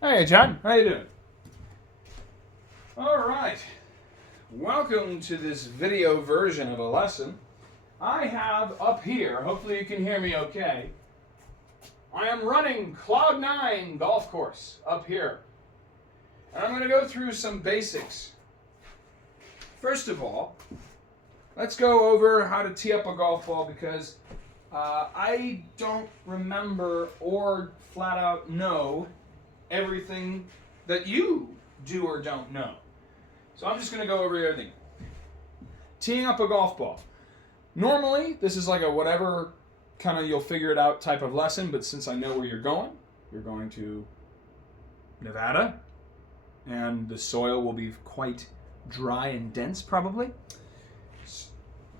Hey, John. How you doing? All right. Welcome to this video version of a lesson. I have up here, hopefully you can hear me okay, I am running Cloud9 golf course up here. And I'm going to go through some basics. First of all, let's go over how to tee up a golf ball because I don't remember or flat out know everything that you do or don't know. So I'm just going to go over everything. Teeing up a golf ball. Normally, this is like a whatever kind of you'll figure it out type of lesson, but since I know where you're going to Nevada, and the soil will be quite dry and dense probably. As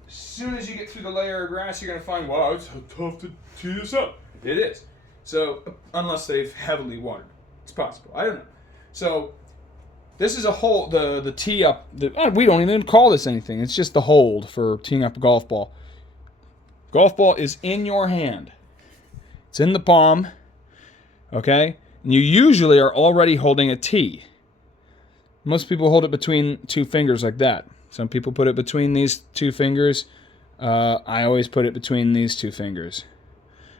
soon as you get through the layer of grass, you're going to find, wow, it's tough to tee this up. It is. So, unless they've heavily watered. It's possible. I don't know. So, this is a hold, the tee up. We don't even call this anything. It's just the hold for teeing up a golf ball. Golf ball is in your hand. It's in the palm. Okay? And you usually are already holding a tee. Most people hold it between two fingers like that. Some people put it between these two fingers. I always put it between these two fingers.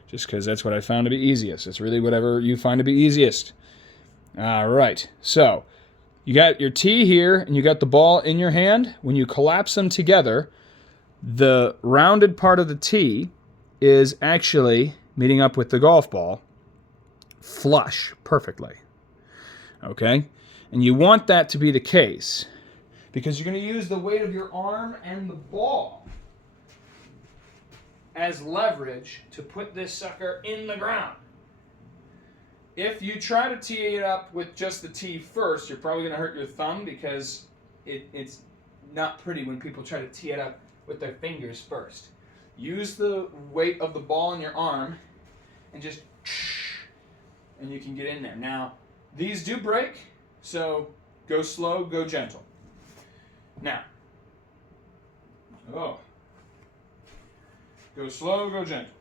Just because that's what I found to be easiest. It's really whatever you find to be easiest. All right. So, you got your tee here, and you got the ball in your hand. When you collapse them together, the rounded part of the tee is actually meeting up with the golf ball flush perfectly. Okay? And you want that to be the case because you're going to use the weight of your arm and the ball as leverage to put this sucker in the ground. If you try to tee it up with just the tee first, you're probably going to hurt your thumb because it's not pretty when people try to tee it up with their fingers first. Use the weight of the ball in your arm and just, and you can get in there. Now, these do break, so go slow, go gentle. Now, go slow, go gentle.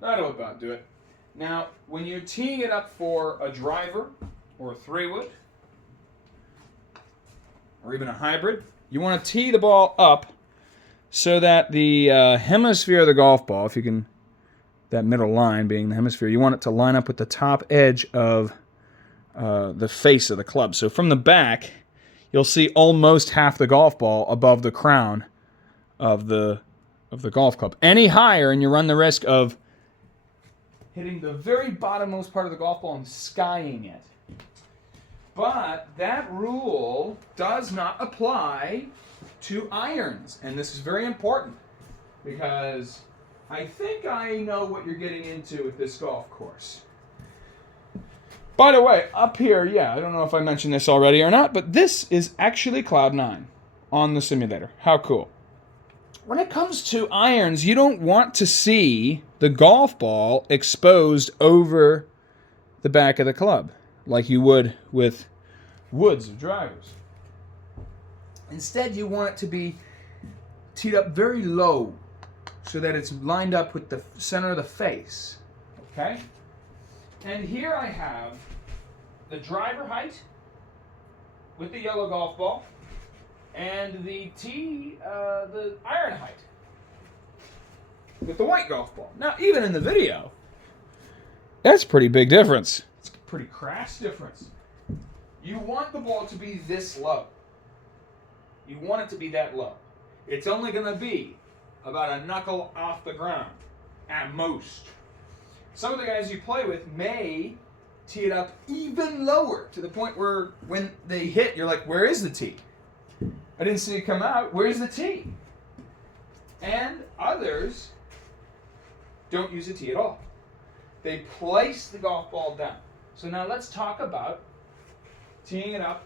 That'll about do it. Now, when you're teeing it up for a driver or a 3-wood or even a hybrid, you want to tee the ball up so that the hemisphere of the golf ball, if you can, that middle line being the hemisphere, you want it to line up with the top edge of the face of the club. So from the back, you'll see almost half the golf ball above the crown of the golf club. Any higher, and you run the risk of hitting the very bottommost part of the golf ball and skying it. But that rule does not apply to irons. And this is very important because I think I know what you're getting into with this golf course. By the way, up here, I don't know if I mentioned this already or not, but this is actually Cloud9 on the simulator. How cool. When it comes to irons, you don't want to see the golf ball exposed over the back of the club like you would with woods or drivers. Instead, you want it to be teed up very low so that it's lined up with the center of the face. Okay? And here I have the driver height with the yellow golf ball and the the iron height with the white golf ball. Now, even in the video, that's a pretty big difference. It's a pretty crass difference. You want the ball to be this low. You want it to be that low. It's only going to be about a knuckle off the ground, at most. Some of the guys you play with may tee it up even lower to the point where when they hit, you're like, where is the tee? I didn't see it come out. Where's the tee? And others don't use a tee at all. They place the golf ball down. So now let's talk about teeing it up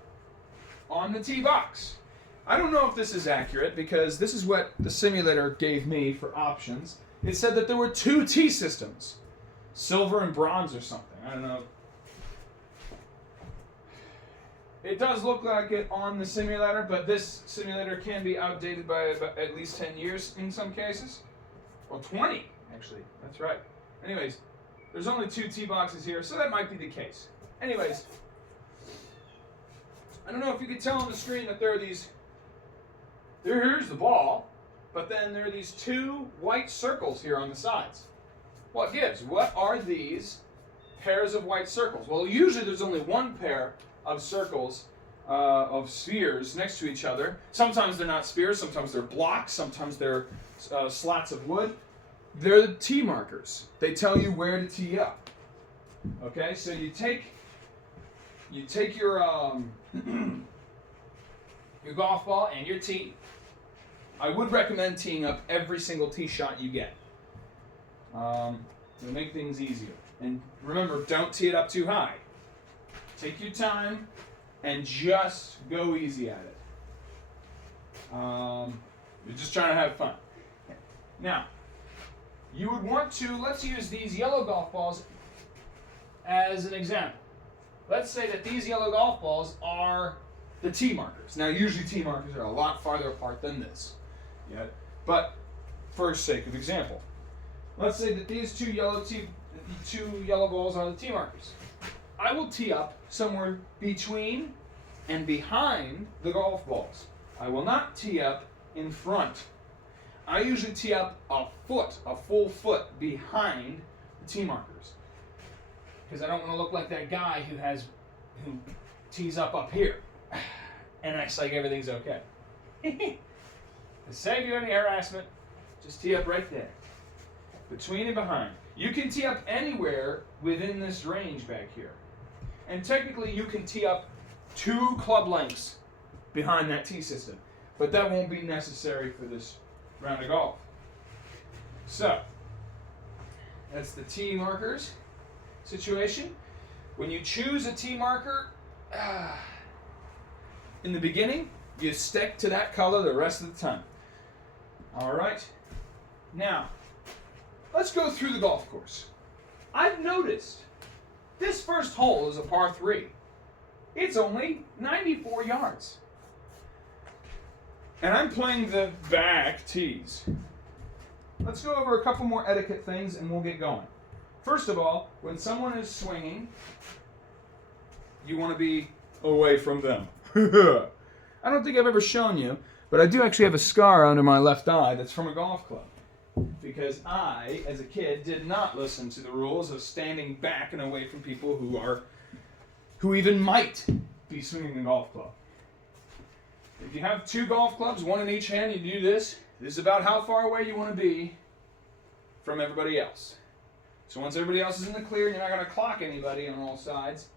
on the tee box. I don't know if this is accurate because this is what the simulator gave me for options. It said that there were 2 tee systems, silver and bronze or something. I don't know. It does look like it on the simulator, but this simulator can be outdated by about at least 10 years in some cases. Well, 20, actually. That's right. Anyways, There's only 2 tee boxes here, so that might be the case. Anyways, I don't know if you can tell on the screen that there are these, here's the ball, but then there are these 2 white circles here on the sides. What gives? What are these pairs of white circles? Well, usually there's only 1 pair of circles, of spheres next to each other. Sometimes they're not spheres, sometimes they're blocks, sometimes they're slats of wood. They're the tee markers. They tell you where to tee up. Okay, so you take your your golf ball and your tee. I would recommend teeing up every single tee shot you get. It'll make things easier. And remember, don't tee it up too high. Take your time and just go easy at it. You're just trying to have fun. Now, you would want to, let's use these yellow golf balls as an example. Let's say that these yellow golf balls are the tee markers. Now, usually tee markers are a lot farther apart than this. Yeah, but for sake of example, let's say that these 2 yellow balls are the tee markers. I will tee up somewhere between and behind the golf balls. I will not tee up in front. I usually tee up a full foot behind the tee markers, because I don't want to look like that guy who tees up here and acts like everything's okay. To save you any harassment, just tee up right there, between and behind. You can tee up anywhere within this range back here. And technically you can tee up 2 club lengths behind that tee system, but that won't be necessary for this round of golf. So, that's the tee markers situation. When you choose a tee marker, in the beginning, you stick to that color the rest of the time. Alright, now, let's go through the golf course. I've noticed this first hole is a par 3. It's only 94 yards. And I'm playing the back tees. Let's go over a couple more etiquette things and we'll get going. First of all, when someone is swinging, you want to be away from them. I don't think I've ever shown you, but I do actually have a scar under my left eye that's from a golf club. Because I, as a kid, did not listen to the rules of standing back and away from people who even might be swinging a golf club. If you have 2 golf clubs, 1 in each hand, you do this. This is about how far away you want to be from everybody else. So once everybody else is in the clear and you're not going to clock anybody on all sides,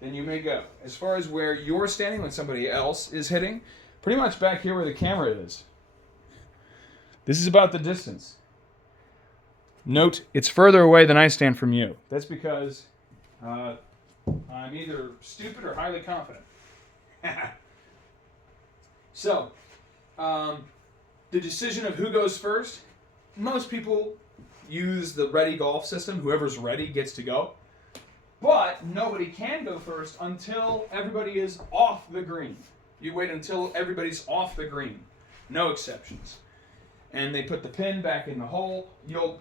then you may go. As far as where you're standing when somebody else is hitting, pretty much back here where the camera is. This is about the distance. Note, it's further away than I stand from you. That's because I'm either stupid or highly confident. So, the decision of who goes first, most people use the ready golf system. Whoever's ready gets to go. But nobody can go first until everybody is off the green. You wait until everybody's off the green. No exceptions. And they put the pin back in the hole. You'll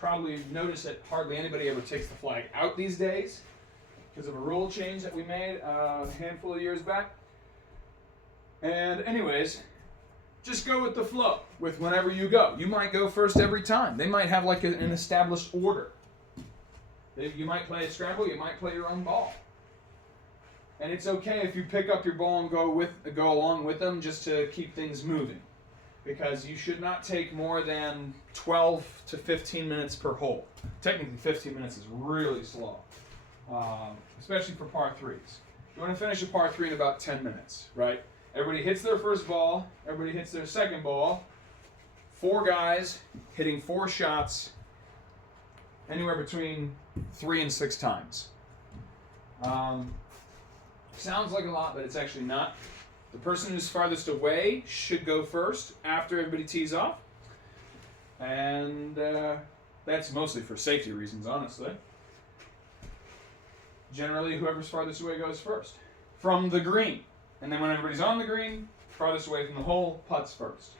probably notice that hardly anybody ever takes the flag out these days because of a rule change that we made a handful of years back. And anyways, just go with the flow with whenever you go. You might go first every time. They might have like an established order. You might play a scramble, you might play your own ball. And it's okay if you pick up your ball and go along with them just to keep things moving. Because you should not take more than 12 to 15 minutes per hole. Technically 15 minutes is really slow, especially for par 3s. You want to finish a par 3 in about 10 minutes, right? Everybody hits their first ball, everybody hits their second ball. 4 guys hitting 4 shots, anywhere between 3 and 6 times. Sounds like a lot, but it's actually not. The person who's farthest away should go first after everybody tees off. And that's mostly for safety reasons, honestly. Generally, whoever's farthest away goes first from the green. And then when everybody's on the green, farthest away from the hole, putts first.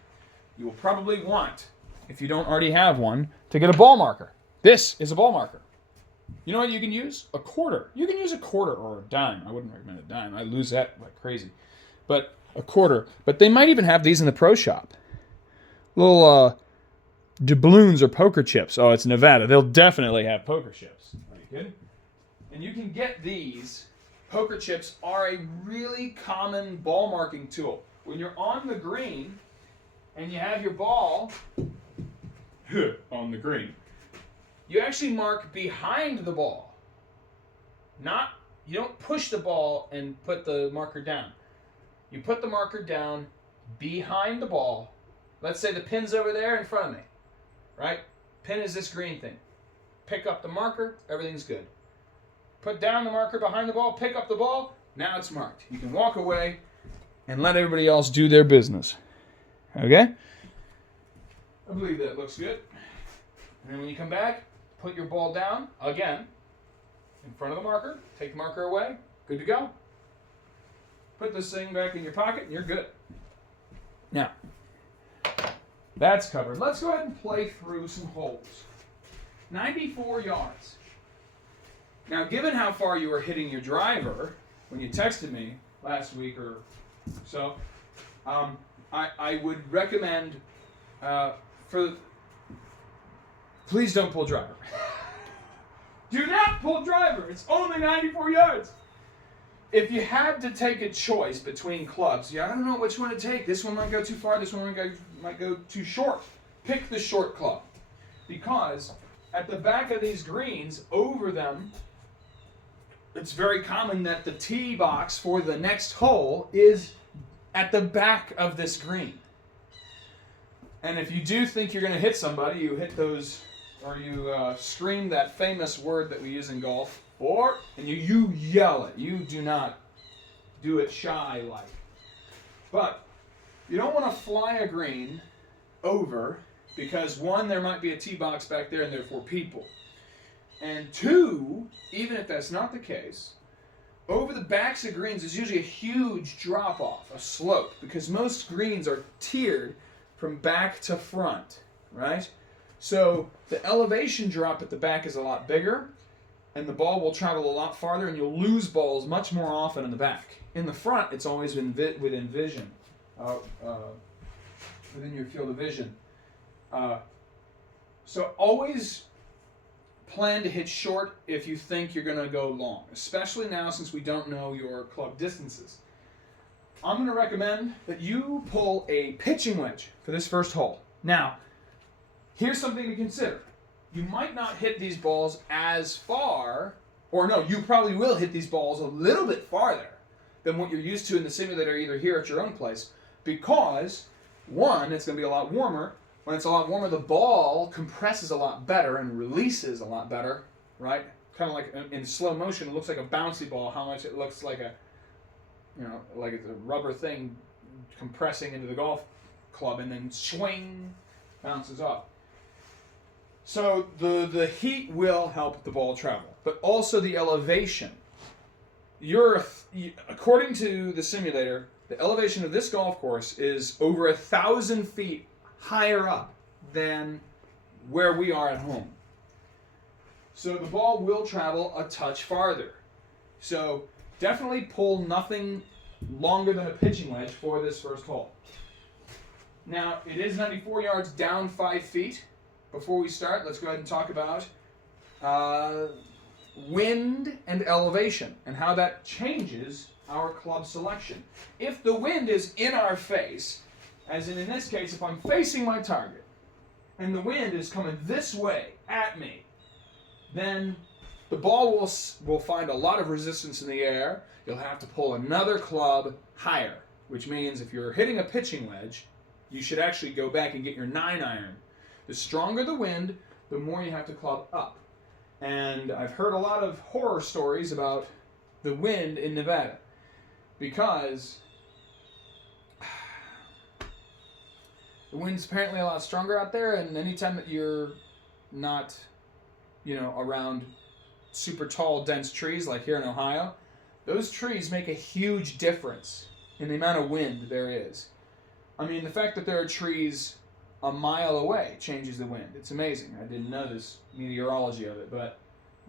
You will probably want, if you don't already have one, to get a ball marker. This is a ball marker. You know what you can use? A quarter. You can use a quarter or a dime. I wouldn't recommend a dime. I lose that like crazy. But a quarter. But they might even have these in the pro shop. Little doubloons or poker chips. Oh, it's Nevada. They'll definitely have poker chips. Are you kidding? And you can get these. Poker chips are a really common ball marking tool. When you're on the green and you have your ball on the green, you actually mark behind the ball. You don't push the ball and put the marker down. You put the marker down behind the ball. Let's say the pin's over there in front of me, right? Pin is this green thing. Pick up the marker, everything's good. Put down the marker behind the ball, pick up the ball, now it's marked. You can walk away and let everybody else do their business. Okay? I believe that looks good. And then when you come back, put your ball down again in front of the marker. Take the marker away. Good to go. Put this thing back in your pocket and you're good. Now, that's covered. Let's go ahead and play through some holes. 94 yards. Now, given how far you were hitting your driver when you texted me last week or so, I would recommend please don't pull driver. Do not pull driver. It's only 94 yards. If you had to take a choice between clubs, I don't know which one to take. This one might go too far. This one might go too short. Pick the short club. Because at the back of these greens, over them, it's very common that the tee box for the next hole is at the back of this green. And if you do think you're going to hit somebody, you hit those, or you scream that famous word that we use in golf, and you yell it. You do not do it shy-like. But you don't want to fly a green over because, one, there might be a tee box back there and therefore people. And two, even if that's not the case, over the backs of greens is usually a huge drop-off, a slope, because most greens are tiered from back to front, right? So the elevation drop at the back is a lot bigger, and the ball will travel a lot farther, and you'll lose balls much more often in the back. In the front, it's always been within vision, within your field of vision. So always plan to hit short if you think you're going to go long, especially now since we don't know your club distances. I'm going to recommend that you pull a pitching wedge for this first hole. Now, here's something to consider. You might not hit these balls as far, or no, you probably will hit these balls a little bit farther than what you're used to in the simulator, either here at your own place, because, one, it's going to be a lot warmer. When it's a lot warmer, the ball compresses a lot better and releases a lot better, right? Kind of like in slow motion, it looks like a bouncy ball, how much it looks like like it's a rubber thing compressing into the golf club and then swing, bounces off. So the heat will help the ball travel, but also the elevation. According to the simulator, the elevation of this golf course is over 1,000 feet higher up than where we are at home. So the ball will travel a touch farther. So definitely pull nothing longer than a pitching wedge for this first hole. Now, it is 94 yards down 5 feet. Before we start, let's go ahead and talk about wind and elevation and how that changes our club selection. If the wind is in our face, as in this case, if I'm facing my target and the wind is coming this way at me, then the ball will find a lot of resistance in the air. You'll have to pull another club higher, which means if you're hitting a pitching wedge, you should actually go back and get your 9-iron. The stronger the wind, the more you have to club up. And I've heard a lot of horror stories about the wind in Nevada because the wind's apparently a lot stronger out there, and anytime that you're not, around super tall, dense trees like here in Ohio, those trees make a huge difference in the amount of wind there is. I mean, the fact that there are trees a mile away changes the wind. It's amazing. I didn't know this meteorology of it, but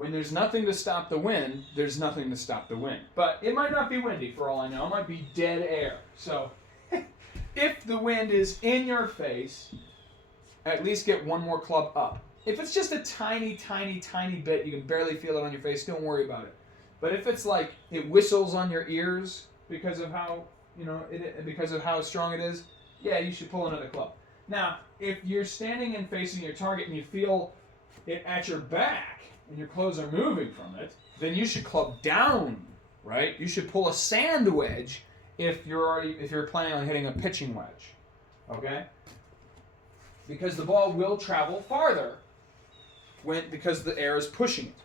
When there's nothing to stop the wind, there's nothing to stop the wind. But it might not be windy for all I know. It might be dead air. So if the wind is in your face, at least get one more club up. If it's just a tiny, tiny, tiny bit, you can barely feel it on your face, don't worry about it. But if it's like it whistles on your ears because of how, because of how strong it is, yeah, you should pull another club. Now, if you're standing and facing your target and you feel it at your back and your clothes are moving from it, then you should club down, right? You should pull a sand wedge if you're planning on hitting a pitching wedge, okay? Because the ball will travel farther because the air is pushing it.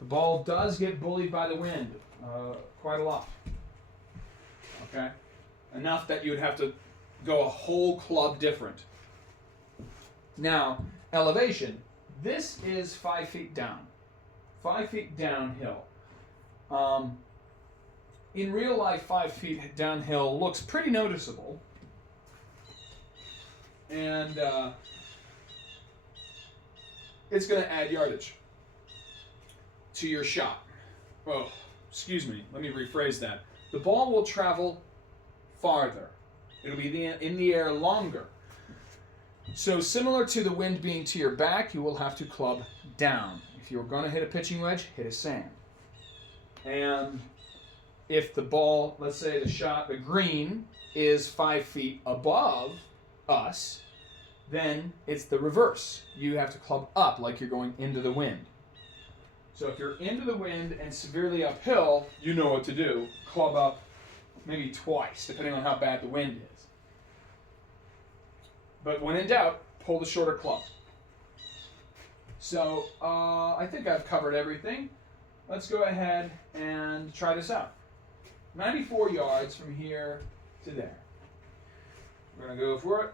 The ball does get bullied by the wind quite a lot, okay? Enough that you would have to go a whole club different. Now, elevation. This is 5 feet down. 5 feet downhill. In real life, 5 feet downhill looks pretty noticeable. And it's going to add yardage to your shot. Oh, excuse me. Let me rephrase that. The ball will travel farther. It'll be in the air longer. So similar to the wind being to your back, you will have to club down. If you're going to hit a pitching wedge, hit a sand. And if the ball, let's say the green, is 5 feet above us, then it's the reverse. You have to club up like you're going into the wind. So if you're into the wind and severely uphill, you know what to do. Club up maybe twice, depending on how bad the wind is. But when in doubt, pull the shorter club. So I think I've covered everything. Let's go ahead and try this out. 94 yards from here to there. We're going to go for it.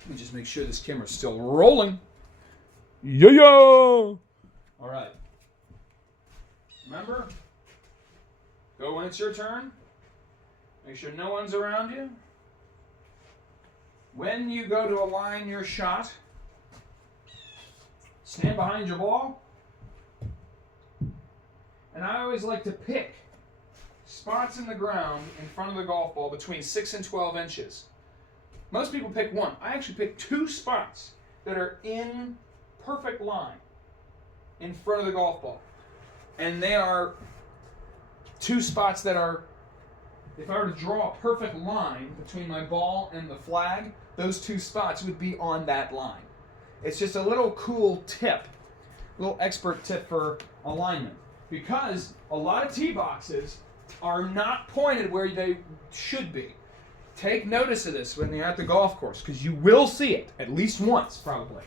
Let me just make sure this camera's still rolling. Yo! All right. Remember, go when it's your turn. Make sure no one's around you. When you go to align your shot, stand behind your ball. And I always like to pick spots in the ground in front of the golf ball between 6 and 12 inches. Most people pick one. I actually pick 2 spots that are in perfect line in front of the golf ball. And they are 2 spots that are, if I were to draw a perfect line between my ball and the flag, those 2 spots would be on that line. It's just a little cool tip, a little expert tip for alignment. Because a lot of tee boxes are not pointed where they should be. Take notice of this when you're at the golf course, because you will see it at least once, probably.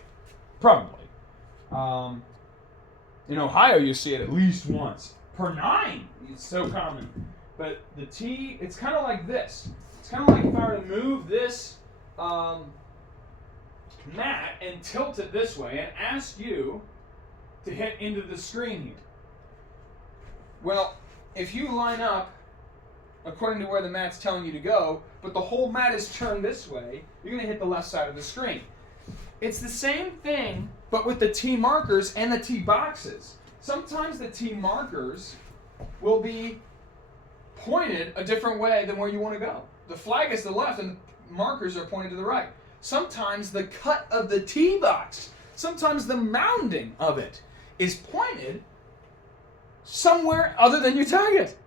In Ohio, you see it at least once per 9. It's so common. But the tee, it's kind of like this. It's kind of like if I were to move this mat and tilt it this way and ask you to hit into the screen here. Well, if you line up according to where the mat's telling you to go, but the whole mat is turned this way, you're going to hit the left side of the screen. It's the same thing, but with the tee markers and the tee boxes. Sometimes the tee markers will be pointed a different way than where you want to go. The flag is to the left and the markers are pointed to the right. Sometimes the cut of the tee box, sometimes the mounding of it is pointed somewhere other than your target.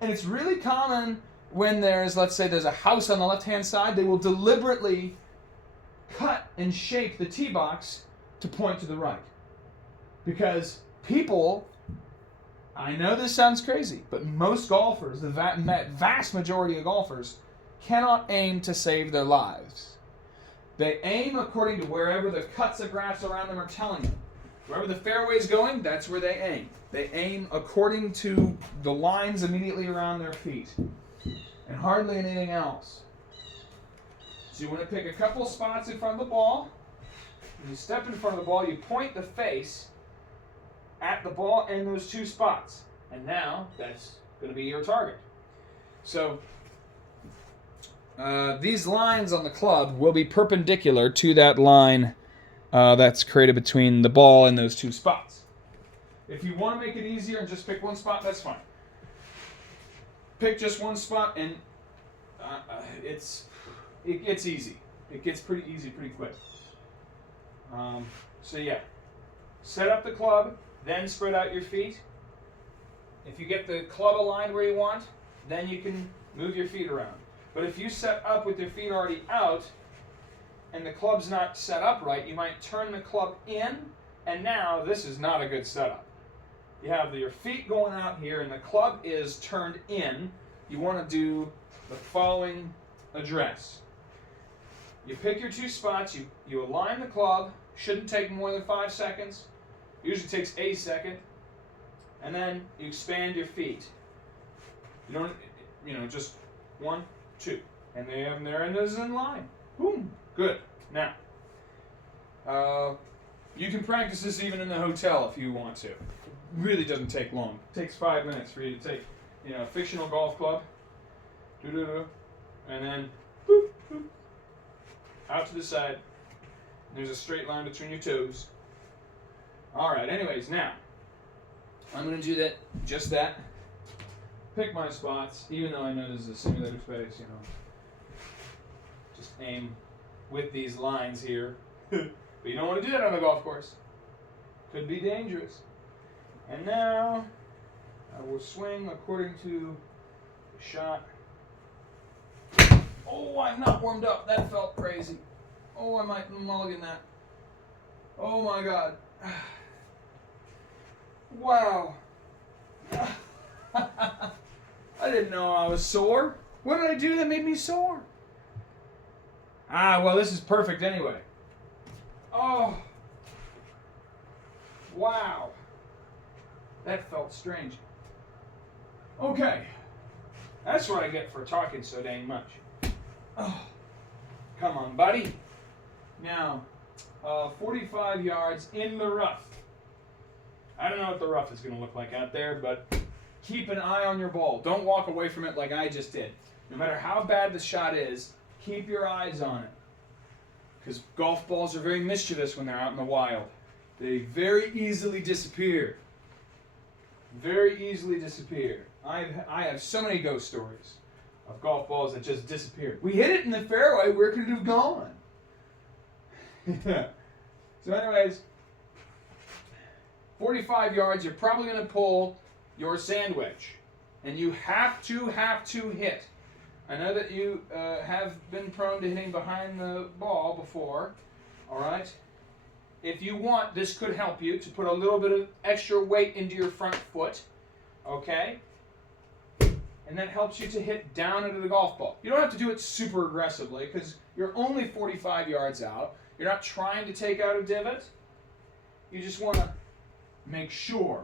And it's really common when let's say there's a house on the left-hand side, they will deliberately cut and shape the tee box to point to the right. Because people, I know this sounds crazy, but most golfers, the vast majority of golfers, cannot aim to save their lives. They aim according to wherever the cuts of grass around them are telling them. Wherever the fairway's going, that's where they aim. They aim according to the lines immediately around their feet. And hardly anything else. So you want to pick a couple spots in front of the ball. When you step in front of the ball, you point the face at the ball and those 2 spots. And now, that's going to be your target. So, these lines on the club will be perpendicular to that line that's created between the ball and those two spots. If you want to make it easier and just pick one spot, that's fine. Pick just one spot, and it gets easy. It gets pretty easy pretty quick. So yeah, set up the club, then spread out your feet. If you get the club aligned where you want, then you can move your feet around. But if you set up with your feet already out and the club's not set up right, you might turn the club in, and now this is not a good setup. You have your feet going out here and the club is turned in. You want to do the following address. You pick your two spots, you align the club, shouldn't take more than 5 seconds, usually takes a second, and then you expand your feet. You don't, just 1, 2, and they're in line. Boom, good. Now, you can practice this even in the hotel if you want to. It really doesn't take long. It takes 5 minutes for you to take, a fictional golf club, and then boop, boop, out to the side. There's a straight line between your toes. All right. Anyways, now I'm going to do just that. Pick my spots, even though I know this is a simulator space. Just aim with these lines here. But you don't want to do that on the golf course. Could be dangerous. And now I will swing according to the shot. Oh, I'm not warmed up. That felt crazy. Oh, I might mulligan that. Oh my God. Wow. I didn't know I was sore. What did I do that made me sore? Well, this is perfect anyway. Oh. Wow. That felt strange. Okay. That's what I get for talking so dang much. Oh. Come on, buddy. Now, 45 yards in the rough. I don't know what the rough is going to look like out there, but keep an eye on your ball. Don't walk away from it like I just did. No matter how bad the shot is, keep your eyes on it. Because golf balls are very mischievous when they're out in the wild. They very easily disappear. Very easily disappear. I have so many ghost stories of golf balls that just disappeared. We hit it in the fairway, where could it have gone? So anyways, 45 yards, you're probably going to pull your sand wedge. And you have to hit. I know that you have been prone to hitting behind the ball before. All right? If you want, this could help you to put a little bit of extra weight into your front foot. Okay? And that helps you to hit down into the golf ball. You don't have to do it super aggressively because you're only 45 yards out. You're not trying to take out a divot. You just want to make sure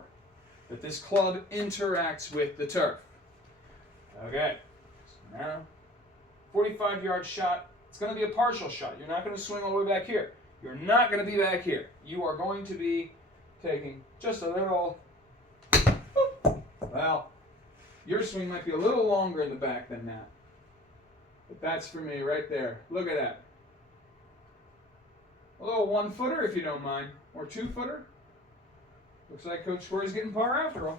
that this club interacts with the turf. Okay. So now, 45-yard shot. It's going to be a partial shot. You're not going to swing all the way back here. You're not going to be back here. You are going to be taking just a little. Well, your swing might be a little longer in the back than that. But that's for me right there. Look at that. A little 1-footer if you don't mind. Or 2-footer. Looks like Coach Corey's getting par after all.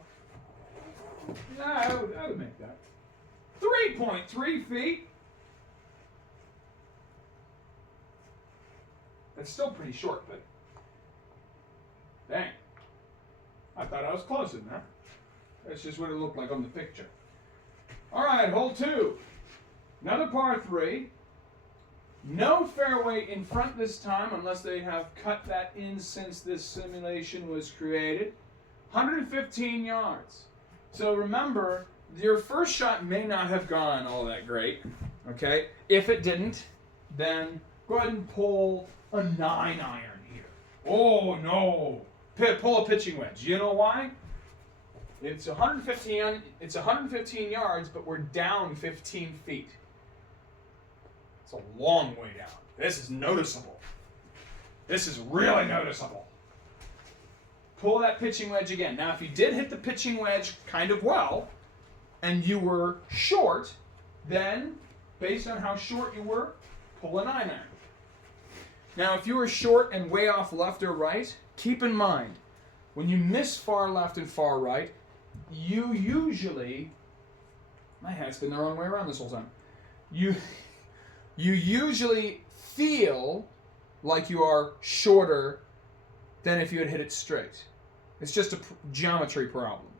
Yeah, I would make that. 3.3 feet. That's still pretty short, but dang. I thought I was close enough. That's just what it looked like on the picture. All right, hole 2. Another par 3. No fairway in front this time unless they have cut that in since this simulation was created. 115 yards. So remember, your first shot may not have gone all that great. Okay? If it didn't, then go ahead and pull a 9-iron here. Oh, no. Pull a pitching wedge. You know why? It's 115 yards, but we're down 15 feet. It's a long way down. This is noticeable. This is really noticeable. Pull that pitching wedge again. Now, if you did hit the pitching wedge kind of well, and you were short, then, based on how short you were, pull a 9-iron. Now, if you were short and way off left or right, keep in mind, when you miss far left and far right, you usually... My hat's been the wrong way around this whole time. You usually feel like you are shorter than if you had hit it straight. It's just a geometry problem,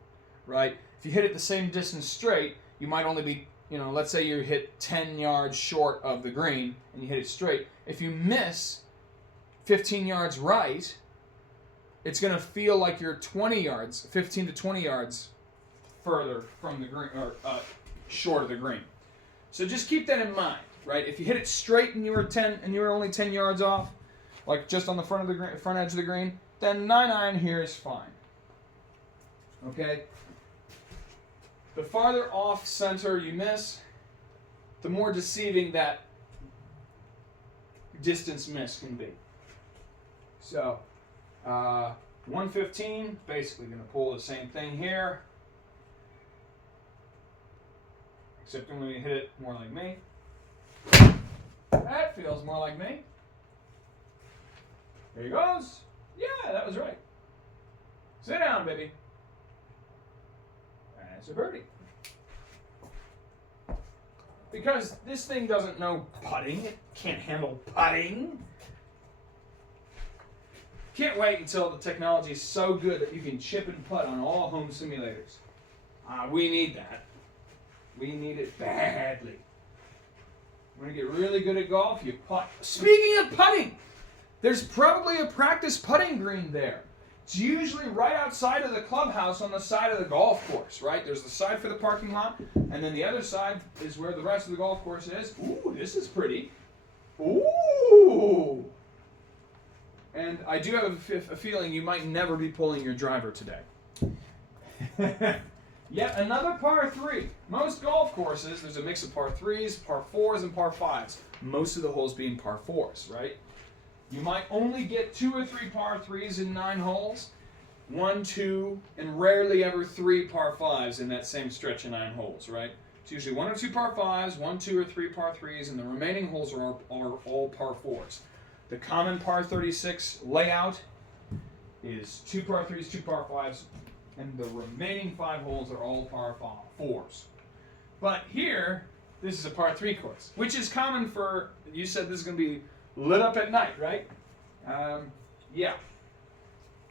right? If you hit it the same distance straight, you might only be, let's say you hit 10 yards short of the green and you hit it straight. If you miss 15 yards right, it's going to feel like you're 15 to 20 yards further from the green, or short of the green. So just keep that in mind, right? If you hit it straight and you were only 10 yards off, like just on the front edge of the green, then 9-iron here is fine. Okay? The farther off center you miss, the more deceiving that distance miss can be. So, 115, basically going to pull the same thing here. Except I'm going to hit it more like me. That feels more like me. There he goes. Yeah, that was right. Sit down, baby. That's a birdie. Because this thing doesn't know putting. It can't handle putting. Can't wait until the technology is so good that you can chip and putt on all home simulators. We need that. We need it badly. When you get really good at golf, you putt. Speaking of putting, there's probably a practice putting green there. It's usually right outside of the clubhouse on the side of the golf course, right? There's the side for the parking lot, and then the other side is where the rest of the golf course is. Ooh, this is pretty. Ooh. And I do have a feeling you might never be pulling your driver today. Yet another par 3. Most golf courses, there's a mix of par 3s, par 4s, and par 5s. Most of the holes being par 4s, right? You might only get 2 or 3 par 3s in 9 holes, 1, 2, and rarely ever 3 par 5s in that same stretch of 9 holes, right? It's usually 1 or 2 par 5s, 1, 2, or 3 par 3s, and the remaining holes are all par 4s. The common par 36 layout is 2 par 3s, 2 par 5s, and the remaining 5 holes are all par 4s. But here, this is a par 3 course, which is common for, you said this is going to be lit up at night, right? Yeah.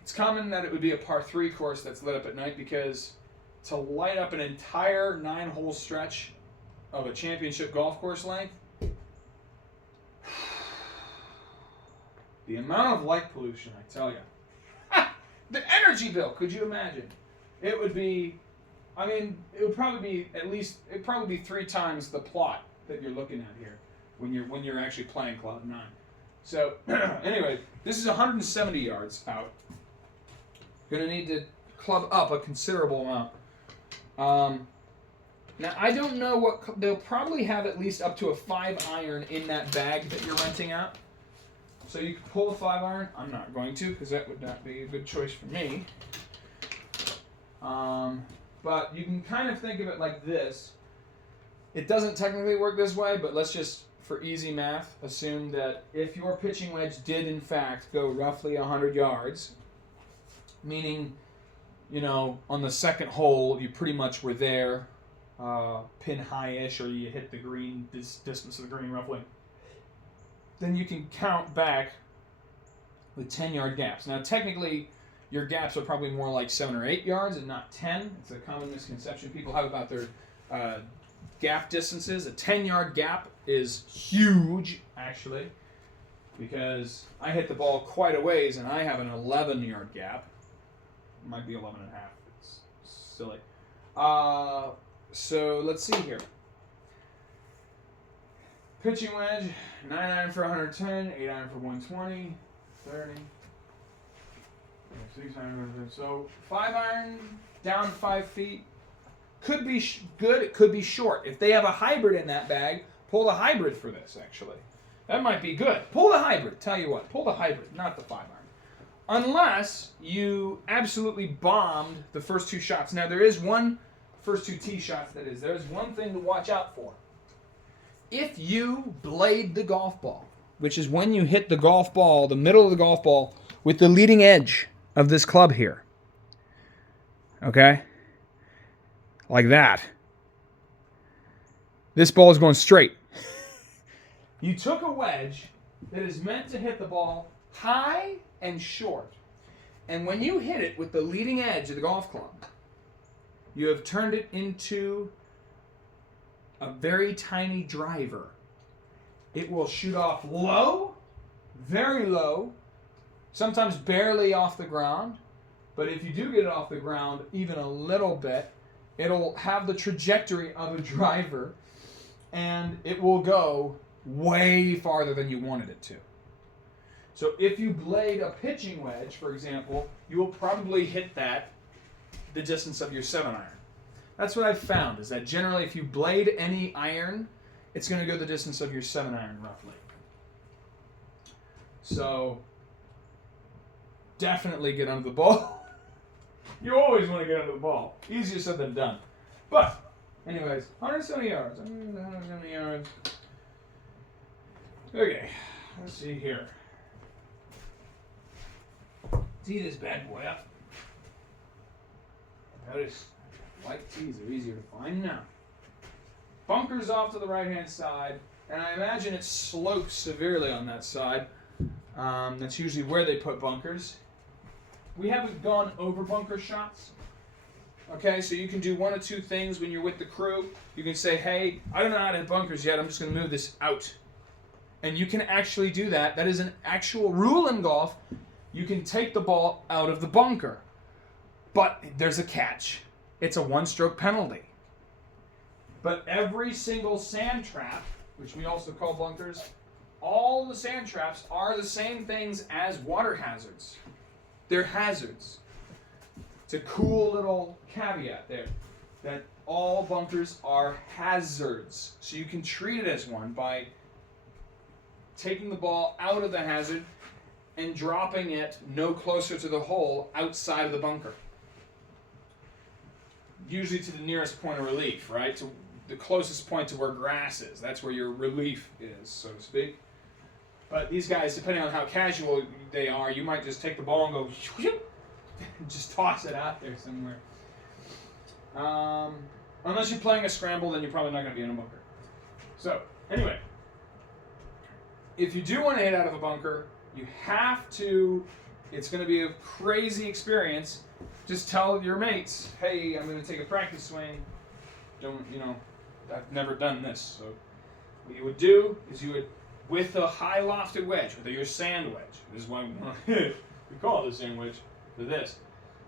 It's common that it would be a par 3 course that's lit up at night because to light up an entire 9-hole stretch of a championship golf course length, the amount of light pollution, I tell you. The energy bill, could you imagine? It would be, it would probably be 3 times the plot that you're looking at here when you're actually playing Cloud 9. So, anyway, this is 170 yards out. Gonna need to club up a considerable amount. Now, I don't know what, they'll probably have at least up to a 5-iron in that bag that you're renting out. So you can pull the 5-iron. I'm not going to because that would not be a good choice for me. But you can kind of think of it like this. It doesn't technically work this way, but let's just, for easy math, assume that if your pitching wedge did in fact go roughly 100 yards, meaning, on the second hole you pretty much were there, pin high-ish, or you hit the green, distance of the green roughly, then you can count back with 10-yard gaps. Now, technically, your gaps are probably more like 7 or 8 yards and not 10. It's a common misconception people have about their gap distances. A 10-yard gap is huge, actually, because I hit the ball quite a ways and I have an 11-yard gap. It might be 11 and a half. It's silly. So let's see here. Pitching wedge, 9-iron for 110, 8-iron for 120, 30, 6-iron. So 5-iron down 5 feet. Could be good, it could be short. If they have a hybrid in that bag, pull the hybrid for this, actually. That might be good. Pull the hybrid, tell you what. Pull the hybrid, not the 5-iron. Unless you absolutely bombed the first 2 shots. Now, there's first 2 tee shots, that is. There's one thing to watch out for. If you blade the golf ball which is when you hit the golf ball, the middle of the golf ball, with the leading edge of this club here. Okay? Like that. This ball is going straight. You took a wedge that is meant to hit the ball high and short. And when you hit it with the leading edge of the golf club, you have turned it into a very tiny driver. It will shoot off low, very low, sometimes barely off the ground. But if you do get it off the ground even a little bit, it'll have the trajectory of a driver, and it will go way farther than you wanted it to. So if you blade a pitching wedge, for example, you will probably hit that the distance of your 7-iron. That's what I've found, is that generally if you blade any iron, it's going to go the distance of your 7-iron roughly. So definitely get under the ball. You always want to get under the ball. Easier said than done. But anyways, 170 yards. 170 yards. Okay, let's see here. Tee this bad boy up. Notice white tees are easier to find now. Bunkers off to the right-hand side, and I imagine it slopes severely on that side. That's usually where they put bunkers. We haven't gone over bunker shots. Okay, so you can do one of two things when you're with the crew. You can say, hey, I don't know how to hit bunkers yet. I'm just going to move this out. And you can actually do that. That is an actual rule in golf. You can take the ball out of the bunker. But there's a catch. It's a one-stroke penalty. But every single sand trap, which we also call bunkers, all the sand traps are the same things as water hazards. They're hazards. It's a cool little caveat there, that all bunkers are hazards. So you can treat it as one by taking the ball out of the hazard and dropping it no closer to the hole outside of the bunker. Usually to the nearest point of relief, right? To the closest point to where grass is. That's where your relief is, so to speak. But these guys, depending on how casual they are, you might just take the ball and go and just toss it out there somewhere. Unless you're playing a scramble, then you're probably not going to be in a bunker. So, anyway, if you do want to hit out of a bunker, you have to, it's going to be a crazy experience. Just tell your mates, hey, I'm going to take a practice swing. I've never done this. So what you would do is you would, with a high lofted wedge, with your sand wedge, this is why we call it a sand wedge, for this.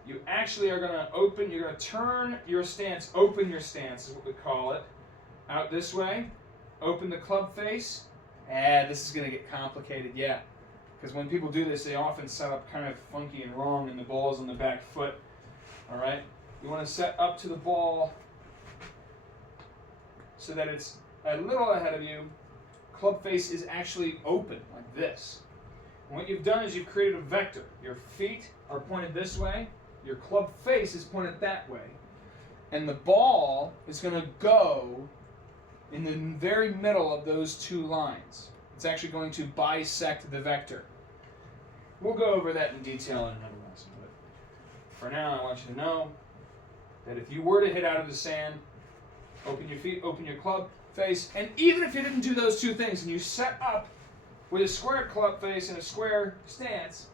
You actually are going to open, you're going to turn your stance, open your stance is what we call it, out this way, open the club face. This is going to get complicated, yeah. Because when people do this, they often set up kind of funky and wrong, and the ball's on the back foot. All right? You want to set up to the ball so that it's a little ahead of you. Club face is actually open, like this. And what you've done is you've created a vector. Your feet are pointed this way. Your club face is pointed that way. And the ball is going to go in the very middle of those two lines. It's actually going to bisect the vector. We'll go over that in detail in another lesson. But for now, I want you to know that if you were to hit out of the sand, open your feet, open your club face, and even if you didn't do those two things and you set up with a square club face and a square stance,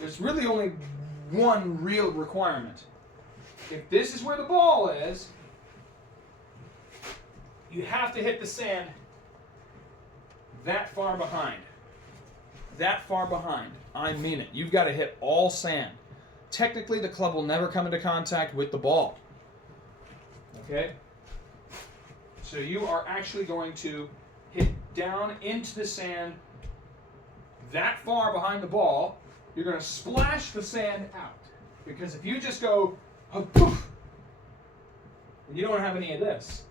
there's really only one real requirement. If this is where the ball is, you have to hit the sand that far behind. That far behind. I mean it. You've got to hit all sand. Technically, the club will never come into contact with the ball. Okay? So you are actually going to hit down into the sand that far behind the ball. You're going to splash the sand out. Because if you just go, poof, and you don't have any of this,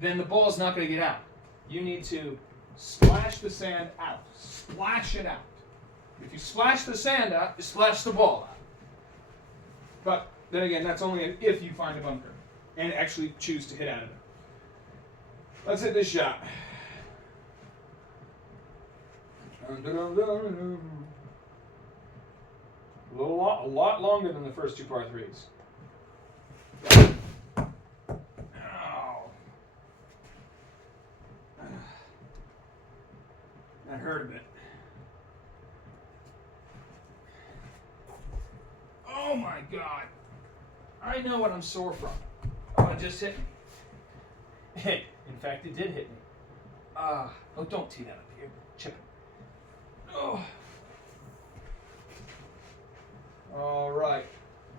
then the ball's not going to get out. You need to splash the sand out. Splash it out. If you splash the sand out, you splash the ball out. But then again, that's only if you find a bunker and actually choose to hit out of it. Let's hit this shot. A lot longer than the first two par threes. Ow. That hurt a bit. Oh my God. I know what I'm sore from. Oh, it just hit me. In fact, it did hit me. Oh, don't tee that up here. Chip it. Oh. All right.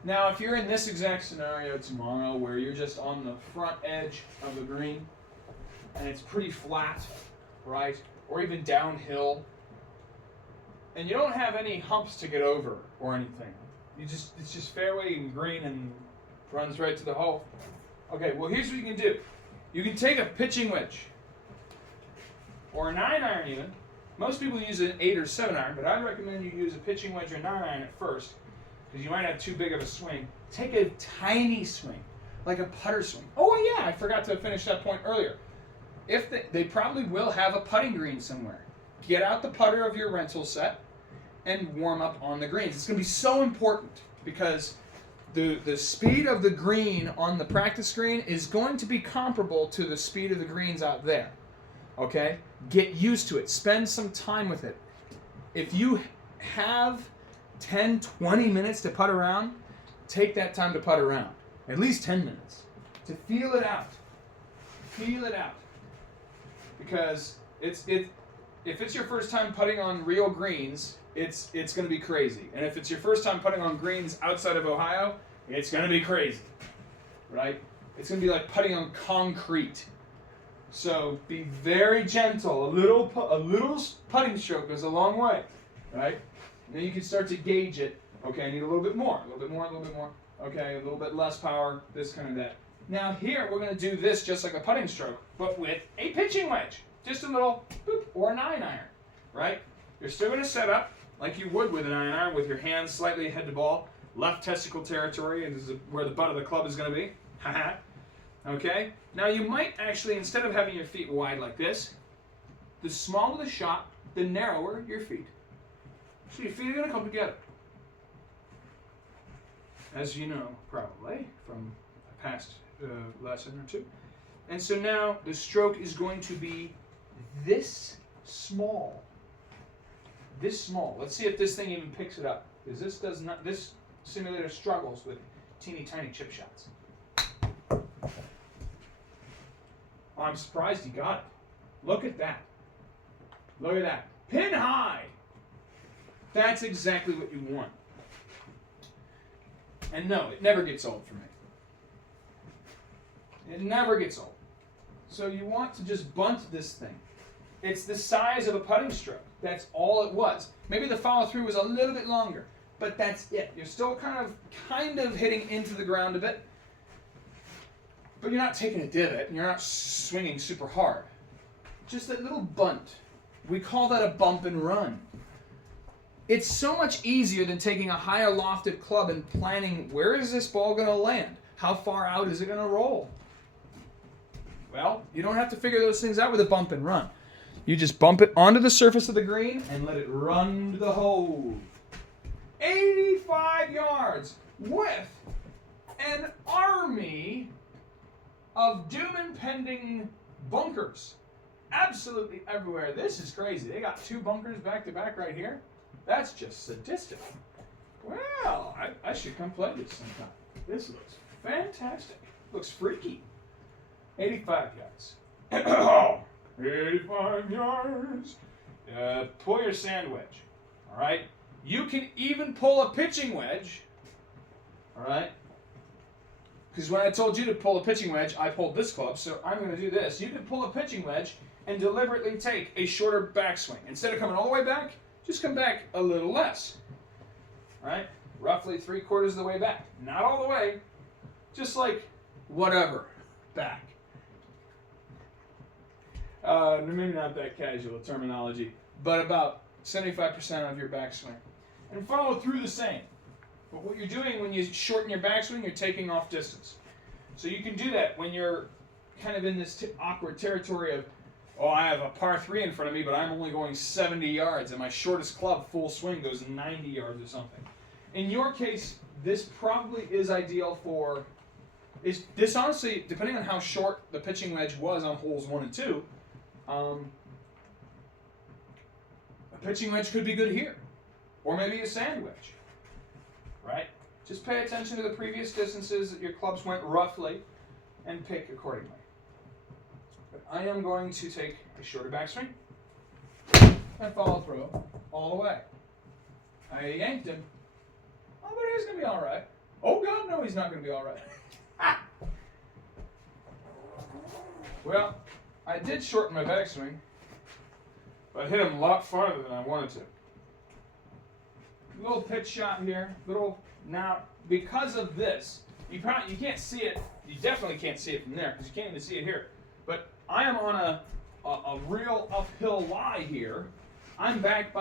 Now, if you're in this exact scenario tomorrow where you're just on the front edge of the green and it's pretty flat, right, or even downhill, and you don't have any humps to get over or anything, it's just fairway and green and runs right to the hole. Okay, well, here's what you can do. You can take a pitching wedge or a 9-iron even. Most people use an 8 or 7-iron, but I'd recommend you use a pitching wedge or 9-iron at first, because you might have too big of a swing. Take a tiny swing, like a putter swing. Oh yeah, I forgot to finish that point earlier. If they probably will have a putting green somewhere. Get out the putter of your rental set and warm up on the greens. It's going to be so important because the speed of the green on the practice green is going to be comparable to the speed of the greens out there. Okay? Get used to it. Spend some time with it. If you have 10, 20 minutes to putt around, take that time to putt around. At least 10 minutes. To feel it out. Feel it out. Because if it's your first time putting on real greens, it's going to be crazy. And if it's your first time putting on greens outside of Ohio, it's going to be crazy. Right? It's going to be like putting on concrete. So be very gentle. A little putting stroke goes a long way. Right? Then you can start to gauge it. Okay, I need a little bit more, a little bit more, a little bit more. Okay, a little bit less power, this kind of that. Now here, we're going to do this just like a putting stroke, but with a pitching wedge. Just a little boop, or a 9-iron, right? You're still going to set up like you would with a 9-iron with your hands slightly ahead to ball, left testicle territory, and this is where the butt of the club is going to be. Haha. Okay? Now you might actually, instead of having your feet wide like this, the smaller the shot, the narrower your feet. So your feet are going to come together. As you know, probably, from a past lesson or two. And so now the stroke is going to be this small. This small. Let's see if this thing even picks it up. Because this simulator struggles with teeny tiny chip shots. Oh, I'm surprised he got it. Look at that. Look at that. Pin high. That's exactly what you want. And no, it never gets old for me. It never gets old. So you want to just bunt this thing. It's the size of a putting stroke. That's all it was. Maybe the follow through was a little bit longer, but that's it. You're still kind of hitting into the ground a bit, but you're not taking a divot and you're not swinging super hard. Just that little bunt. We call that a bump and run. It's so much easier than taking a higher lofted club and planning, where is this ball going to land? How far out is it going to roll? Well, you don't have to figure those things out with a bump and run. You just bump it onto the surface of the green and let it run to the hole. 85 yards with an army of doom impending bunkers. Absolutely everywhere. This is crazy. They got 2 bunkers back to back right here. That's just sadistic. Well, I should come play this sometime. This looks fantastic. Looks freaky. 85 yards. 85 yards. Pull your sand wedge. All right? You can even pull a pitching wedge. All right? Because when I told you to pull a pitching wedge, I pulled this club, so I'm going to do this. You can pull a pitching wedge and deliberately take a shorter backswing. Instead of coming all the way back, just come back a little less. All right? Roughly 3/4 of the way back. Not all the way. Just like whatever. Back. Maybe not that casual terminology, but about 75% of your backswing. And follow through the same. But what you're doing when you shorten your backswing, you're taking off distance. So you can do that when you're kind of in this awkward territory of Oh, I have a par 3 in front of me, but I'm only going 70 yards, and my shortest club, full swing, goes 90 yards or something. In your case, this probably is ideal for... This honestly, depending on how short the pitching wedge was on holes 1 and 2, a pitching wedge could be good here. Or maybe a sand wedge. Right? Just pay attention to the previous distances that your clubs went roughly and pick accordingly. But I am going to take a shorter backswing and follow through all the way. I yanked him. Oh, but he's going to be all right. Oh, God, no, he's not going to be all right. Well, I did shorten my backswing, but I hit him a lot farther than I wanted to. Little pitch shot here. Now, because of this, you can't see it. You definitely can't see it from there because you can't even see it here. But I am on a real uphill lie here. I'm back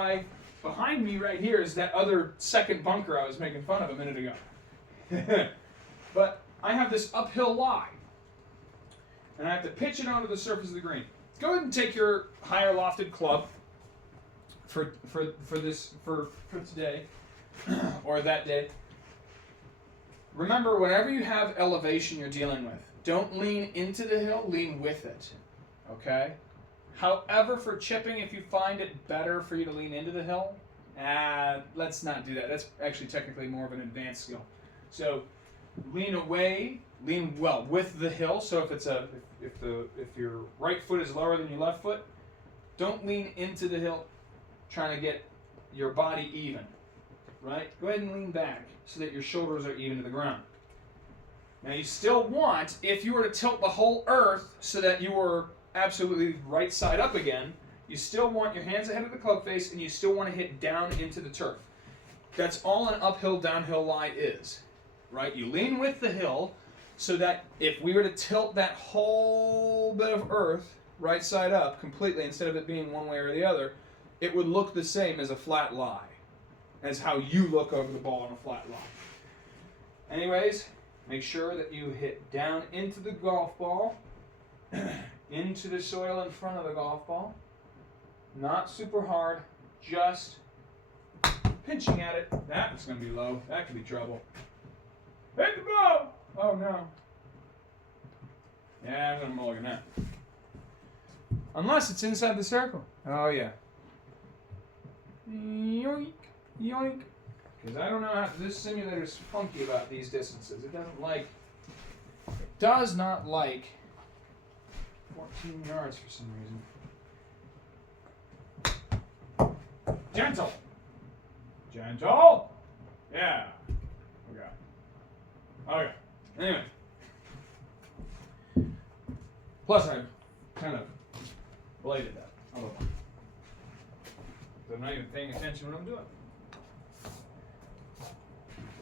behind me right here is that other second bunker I was making fun of a minute ago. But I have this uphill lie, and I have to pitch it onto the surface of the green. Go ahead and take your higher lofted club for today or that day. Remember, whenever you have elevation you're dealing with, don't lean into the hill, lean with it. Okay? However, for chipping, if you find it better for you to lean into the hill, let's not do that. That's actually technically more of an advanced skill. So lean away, lean well with the hill. So if your right foot is lower than your left foot, don't lean into the hill trying to get your body even. Right? Go ahead and lean back so that your shoulders are even to the ground. Now you still want, if you were to tilt the whole earth so that you were absolutely right side up again, you still want your hands ahead of the club face and you still want to hit down into the turf. That's all an uphill, downhill lie is. Right? You lean with the hill so that if we were to tilt that whole bit of earth right side up completely instead of it being one way or the other, it would look the same as a flat lie, as how you look over the ball on a flat lie. Anyways, make sure that you hit down into the golf ball, into the soil in front of the golf ball. Not super hard, just pinching at it. That was going to be low. That could be trouble. Hit the ball! Oh no. Yeah, I'm going to mulligan that. Unless it's inside the circle. Oh yeah. Yoink, yoink. Because I don't know how this simulator's funky about these distances. It does not like 14 yards for some reason. Gentle. Gentle. Yeah. Okay. Okay. Anyway. Plus I kind of bladed that a little. So I'm not even paying attention to what I'm doing.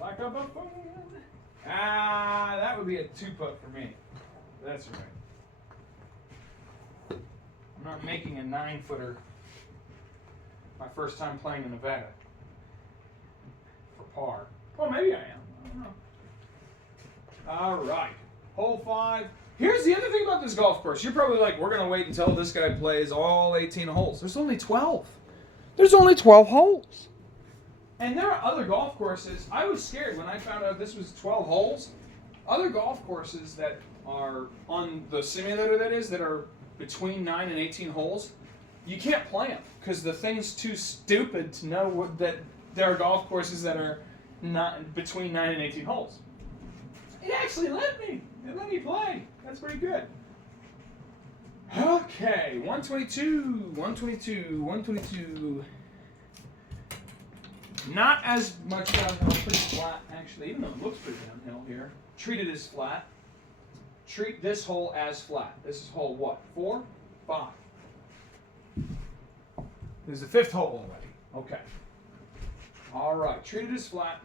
Like a buffoon. That would be a 2-putt for me. That's right. I'm not making a 9-footer my first time playing in Nevada for par. Well, maybe I am. I don't know. All right. Hole 5. Here's the other thing about this golf course. You're probably like, we're going to wait until this guy plays all 18 holes. There's only 12. There's only 12 holes. And there are other golf courses. I was scared when I found out this was 12 holes. Other golf courses that are on the simulator, that are between 9 and 18 holes, you can't play them because the thing's too stupid to know that there are golf courses that are not between 9 and 18 holes. It actually let me. It let me play. That's pretty good. Okay, 122, 122, 122. Not as much downhill, pretty flat actually, even though it looks pretty downhill here. Treat it as flat. Treat this hole as flat. This is hole what? 4? 5. This is the 5th hole already. Okay. All right, treat it as flat.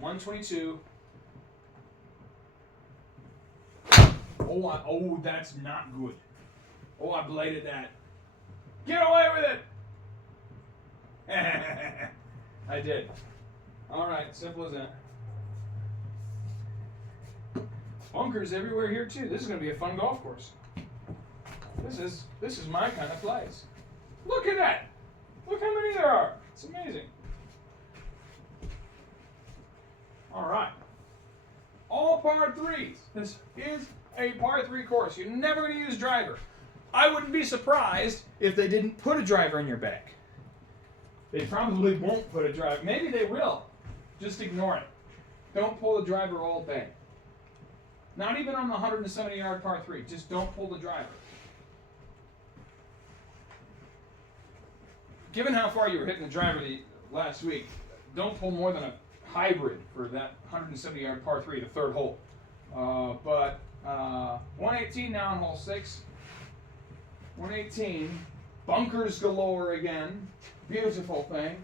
122. Oh, that's not good. Oh, I bladed that. Get away with it! I did. All right, simple as that. Bunkers everywhere here too. This is going to be a fun golf course. This is my kind of place. Look at that. Look how many there are. It's amazing. All right. All par threes. This is a par 3 course. You're never going to use driver. I wouldn't be surprised if they didn't put a driver in your bag. They probably won't put a driver. Maybe they will. Just ignore it. Don't pull the driver all day. Not even on the 170-yard par 3. Just don't pull the driver. Given how far you were hitting the driver last week, don't pull more than a hybrid for that 170-yard par 3, the third hole. But 118 now on hole 6. 118. Bunkers galore again. Beautiful thing.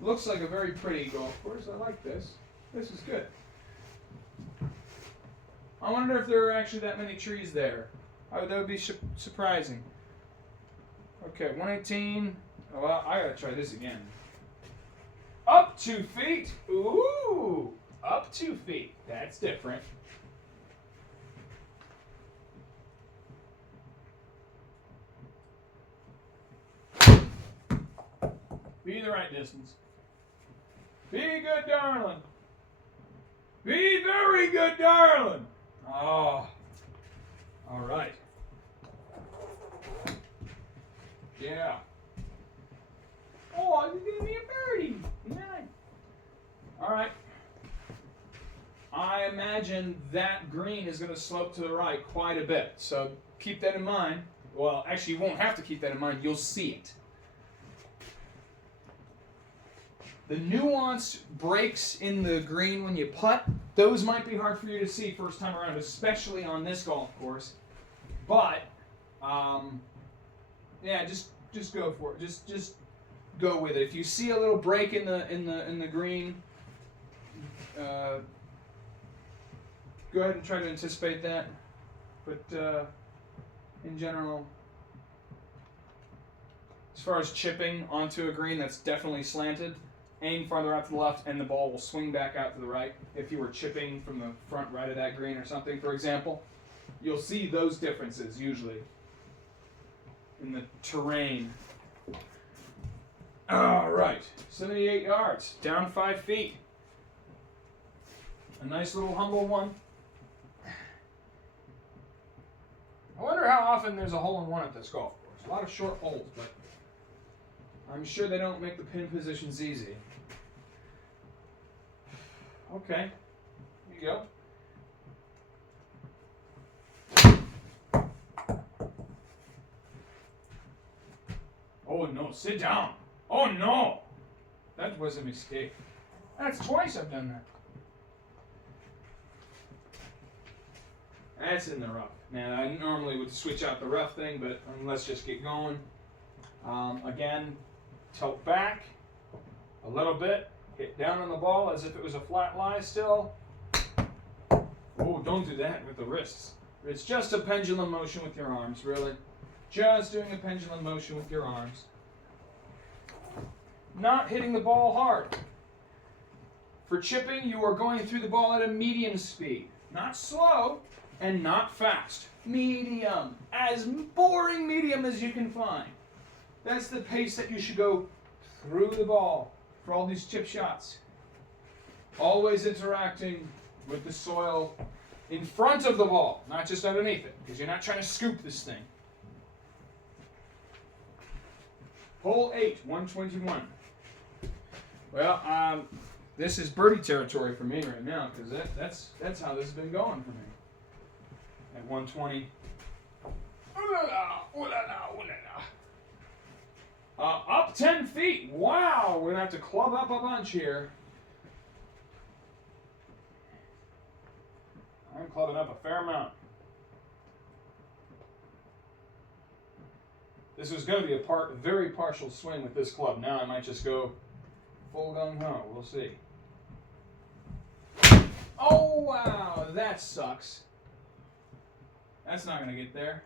Looks like a very pretty golf course. I like this. This is good. I wonder if there are actually that many trees there. That would be surprising. Okay, 118. Well, I gotta try this again. Up 2 feet. Ooh, up 2 feet. That's different. Be the right distance. Be good, darling. Be very good, darling. Oh, all right. Yeah. Oh, you gave me a birdie. Nice. All right. I imagine that green is going to slope to the right quite a bit. So keep that in mind. Well, actually, you won't have to keep that in mind. You'll see it. The nuanced breaks in the green when you putt, those might be hard for you to see first time around, especially on this golf course. But, yeah, just go for it. Just go with it. If you see a little break in the green, go ahead and try to anticipate that. But in general, as far as chipping onto a green that's definitely slanted, aim farther out to the left and the ball will swing back out to the right. If you were chipping from the front right of that green or something, for example, you'll see those differences usually in the terrain. All right, 78 yards, down 5 feet. A nice little humble one. I wonder how often there's a hole-in-one at this golf course. A lot of short holes, but I'm sure they don't make the pin positions easy. Okay, here you go. Oh no, sit down. Oh no! That was a mistake. That's twice I've done that. That's in the rough. Now, I normally would switch out the rough thing, but let's just get going. Again, tilt back a little bit. Hit down on the ball as if it was a flat lie still. Oh, don't do that with the wrists. It's just a pendulum motion with your arms, really. Just doing a pendulum motion with your arms. Not hitting the ball hard. For chipping, you are going through the ball at a medium speed. Not slow and not fast. Medium. As boring medium as you can find. That's the pace that you should go through the ball for all these chip shots. Always interacting with the soil in front of the ball, not just underneath it, because you're not trying to scoop this thing. Hole 8, 121. Well, this is birdie territory for me right now, because that's how this has been going for me. At 120. Ooh la la, ooh la la, ooh la la. Up 10 feet. Wow, we're going to have to club up a bunch here. I'm clubbing up a fair amount. This was going to be a very partial swing with this club. Now I might just go full gung-ho. We'll see. Oh, wow, that sucks. That's not going to get there.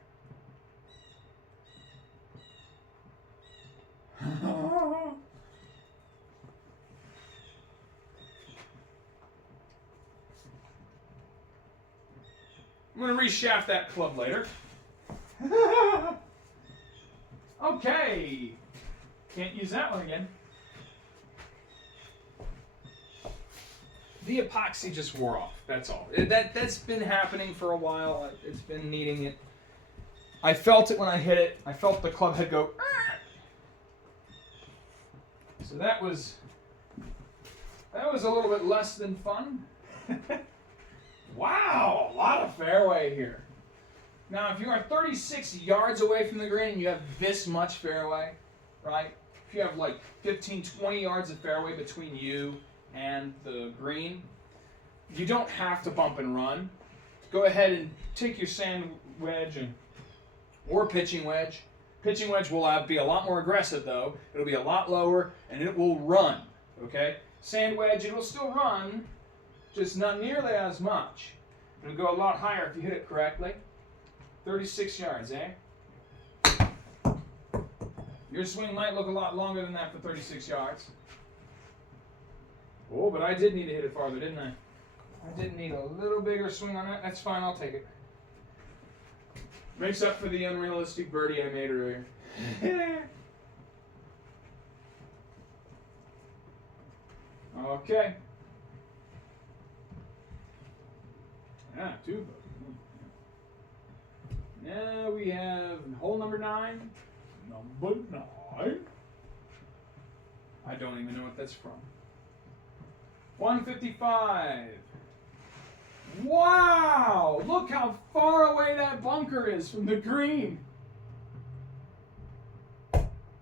I'm going to reshaft that club later. Okay. Can't use that one again. The epoxy just wore off. That's all. That's been happening for a while. It's been needing it. I felt it when I hit it. I felt the club head go. Argh! So that was a little bit less than fun. Wow, a lot of fairway here. Now, if you are 36 yards away from the green and you have this much fairway, right? If you have like 15, 20 yards of fairway between you and the green, you don't have to bump and run. Go ahead and take your sand wedge or pitching wedge. Pitching wedge will be a lot more aggressive though. It'll be a lot lower and it will run, okay? Sand wedge, it will still run, just not nearly as much. It'll go a lot higher if you hit it correctly. 36 yards, eh? Your swing might look a lot longer than that for 36 yards. Oh, but I did need to hit it farther, didn't I? I did need a little bigger swing on that. That's fine, I'll take it. Makes up for the unrealistic birdie I made earlier. Okay. Ah, two. Now we have hole number 9. Number 9. I don't even know what that's from. 155. Wow! Look how far away that bunker is from the green.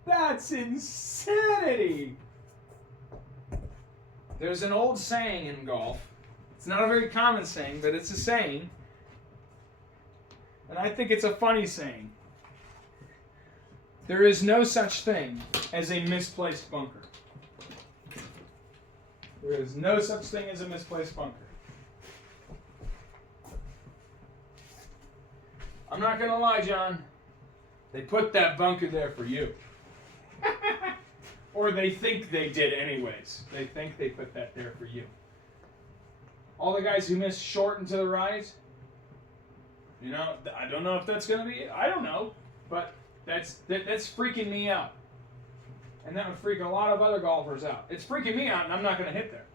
That's insanity! There's an old saying in golf. It's not a very common saying, but it's a saying. And I think it's a funny saying. There is no such thing as a misplaced bunker. There is no such thing as a misplaced bunker. I'm not going to lie, John. They put that bunker there for you. Or they think they did anyways. They think they put that there for you. All the guys who miss short and to the right, you know, I don't know if that's going to be, I don't know. But that's freaking me out. And that would freak a lot of other golfers out. It's freaking me out, and I'm not going to hit there.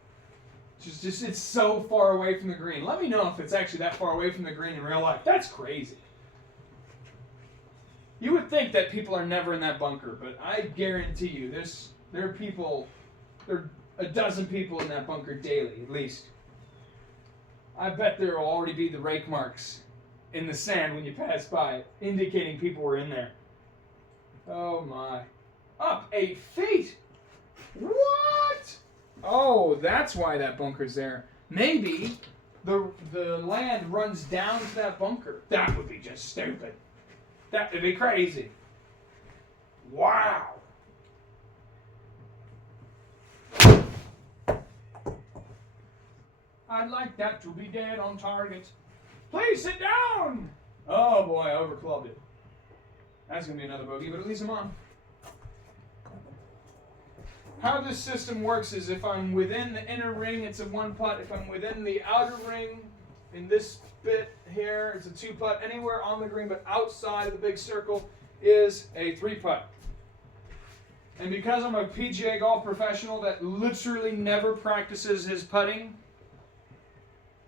It's so far away from the green. Let me know if it's actually that far away from the green in real life. That's crazy. You would think that people are never in that bunker, but I guarantee you, there are a dozen people in that bunker daily, at least. I bet there will already be the rake marks in the sand when you pass by, indicating people were in there. Oh my. Up 8 feet! What? Oh, that's why that bunker's there. Maybe the land runs down to that bunker. That would be just stupid. That would be crazy. Wow. I'd like that to be dead on target. Please sit down! Oh boy, I overclubbed it. That's going to be another bogey, but at least I'm on. How this system works is if I'm within the inner ring, it's a 1-putt. If I'm within the outer ring, in this bit here, it's a 2-putt. Anywhere on the green but outside of the big circle is a 3-putt. And because I'm a PGA golf professional that literally never practices his putting,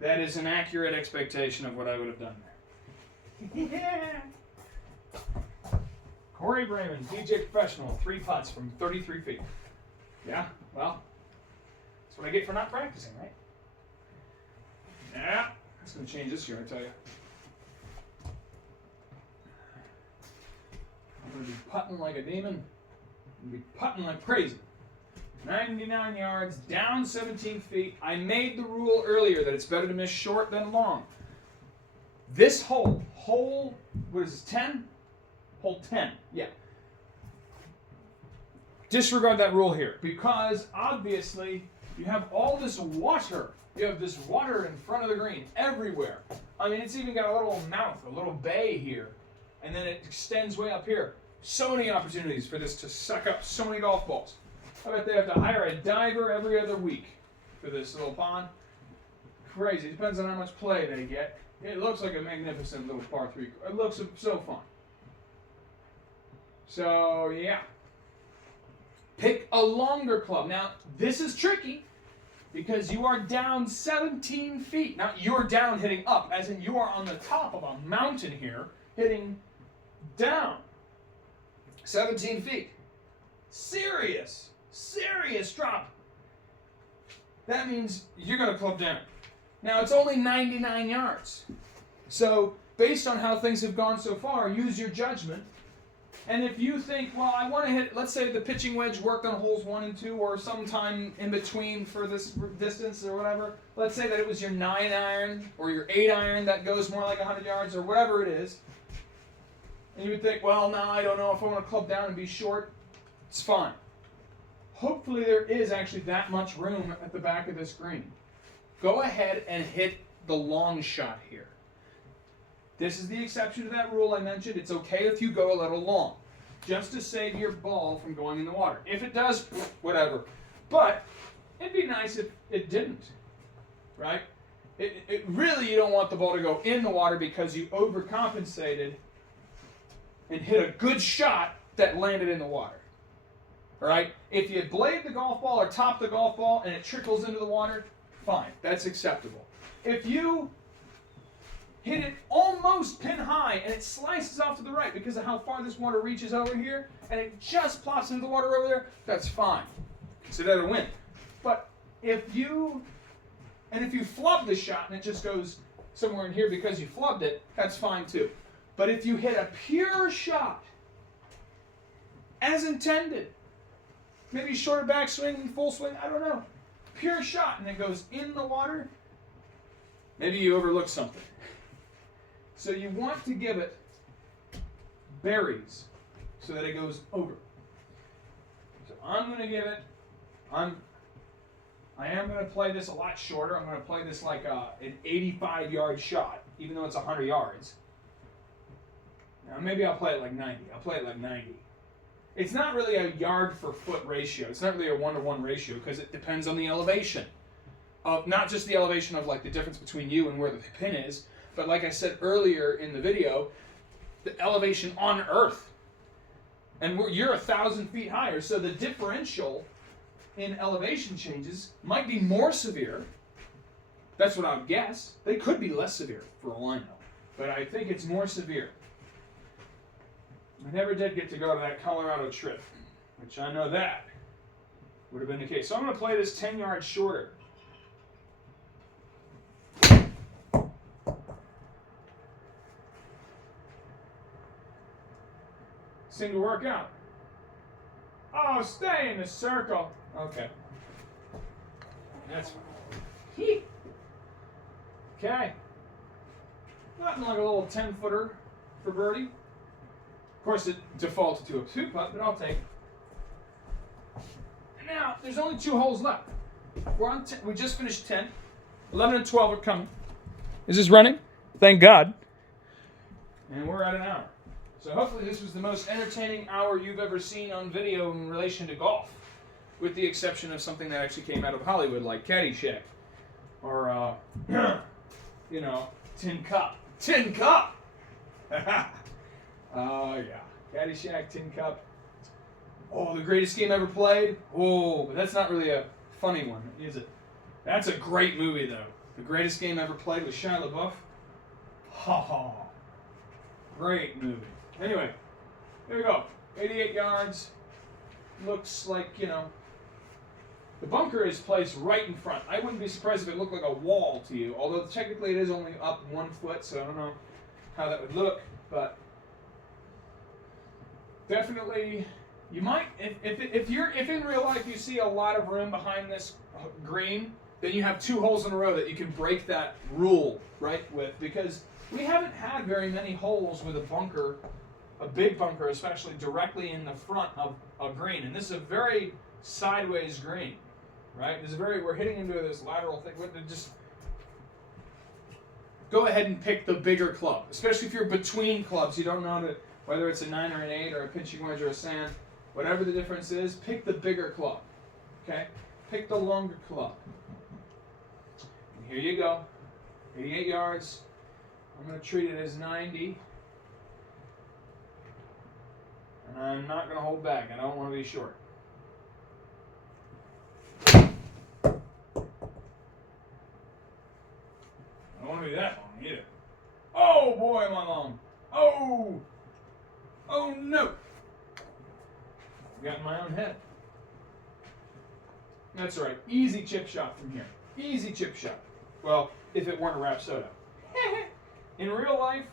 that is an accurate expectation of what I would have done there. Yeah. Corey Brayman, PGA professional, 3 putts from 33 feet. Yeah, well, that's what I get for not practicing, right? Yeah, that's going to change this year, I tell you. I'm going to be putting like a demon. I'm going to be putting like crazy. 99 yards, down 17 feet. I made the rule earlier that it's better to miss short than long. This hole, what is this, 10? Hole 10, yeah. Disregard that rule here because obviously you have all this water. You have this water in front of the green everywhere. I mean, it's even got a little mouth, a little bay here, and then it extends way up here. So many opportunities for this to suck up so many golf balls. I bet they have to hire a diver every other week for this little pond. Crazy. Depends on how much play they get. It looks like a magnificent little par 3. It looks so fun. So, yeah. Pick a longer club. Now, this is tricky because you are down 17 feet. Not you're down hitting up, as in you are on the top of a mountain here, hitting down 17 feet. Serious drop. That means you're going to club down. Now, it's only 99 yards. So, based on how things have gone so far, use your judgment. And if you think, well, I want to hit, let's say the pitching wedge worked on holes 1 and 2 or sometime in between for this distance or whatever. Let's say that it was your 9 iron or your 8 iron that goes more like 100 yards or whatever it is. And you would think, well, no, I don't know if I want to club down and be short. It's fine. Hopefully there is actually that much room at the back of this green. Go ahead and hit the long shot here. This is the exception to that rule I mentioned. It's okay if you go a little long, just to save your ball from going in the water. If it does, whatever. But it'd be nice if it didn't, right? It really, you don't want the ball to go in the water because you overcompensated and hit a good shot that landed in the water. All right? If you blade the golf ball or top the golf ball and it trickles into the water, fine. That's acceptable. If you hit it almost pin high and it slices off to the right because of how far this water reaches over here and it just plops into the water over there, that's fine. Consider that a win. But if you flub the shot and it just goes somewhere in here because you flubbed it, that's fine too. But if you hit a pure shot as intended, maybe shorter backswing, full swing, I don't know, pure shot and it goes in the water, maybe you overlooked something. So you want to give it berries so that it goes over. So I'm going to give it, I am going to play this a lot shorter. I'm going to play this like an 85-yard shot, even though it's 100 yards. Now maybe I'll play it like 90. I'll play it like 90. It's not really a yard for foot ratio. It's not really a 1-to-1 ratio because it depends on the elevation. Not just the elevation of like the difference between you and where the pin is, but like I said earlier in the video, the elevation on Earth. And you're 1,000 feet higher, so the differential in elevation changes might be more severe. That's what I would guess. They could be less severe, for all I know. But I think it's more severe. I never did get to go to that Colorado trip, which I know that would have been the case. So I'm going to play this 10 yards shorter. Seem to work out. Oh, stay in the circle. Okay. That's fine. Okay. Nothing like a little 10-footer for birdie. Of course, it defaulted to a 2-putt, but I'll take it. And now, there's only 2 holes left. We're on 10. We just finished 10. 11 and 12 are coming. Is this running? Thank God. And we're at an hour. So hopefully this was the most entertaining hour you've ever seen on video in relation to golf, with the exception of something that actually came out of Hollywood, like Caddyshack, or, you know, Tin Cup. Tin Cup! Oh, yeah. Caddyshack, Tin Cup. Oh, the greatest game ever played? Oh, but that's not really a funny one, is it? That's a great movie, though. The greatest game ever played with Shia LaBeouf. Ha ha. Great movie. Anyway, there we go. 88 yards. Looks like, you know, the bunker is placed right in front. I wouldn't be surprised if it looked like a wall to you, although technically it is only up 1 foot, so I don't know how that would look, but definitely you might, if in real life you see a lot of room behind this green, then you have 2 holes in a row that you can break that rule, right, with, because we haven't had very many holes with a bunker, a big bunker especially, directly in the front of a green. And this is a very sideways green, right? This is we're hitting into this lateral thing. Just go ahead and pick the bigger club, especially if you're between clubs. You don't know whether it's a 9 or an 8 or a pitching wedge or a sand. Whatever the difference is, pick the bigger club, okay? Pick the longer club. And here you go, 88 yards. I'm going to treat it as 90. And I'm not going to hold back. I don't want to be short. I don't want to be that long either. Oh boy, am I long. Oh! Oh no! I got in my own head. That's right. Easy chip shot from here. Easy chip shot. Well, if it weren't a Rapsodo. In real life,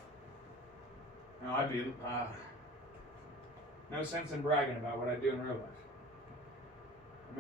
no, I'd be no sense in bragging about what I do in real life.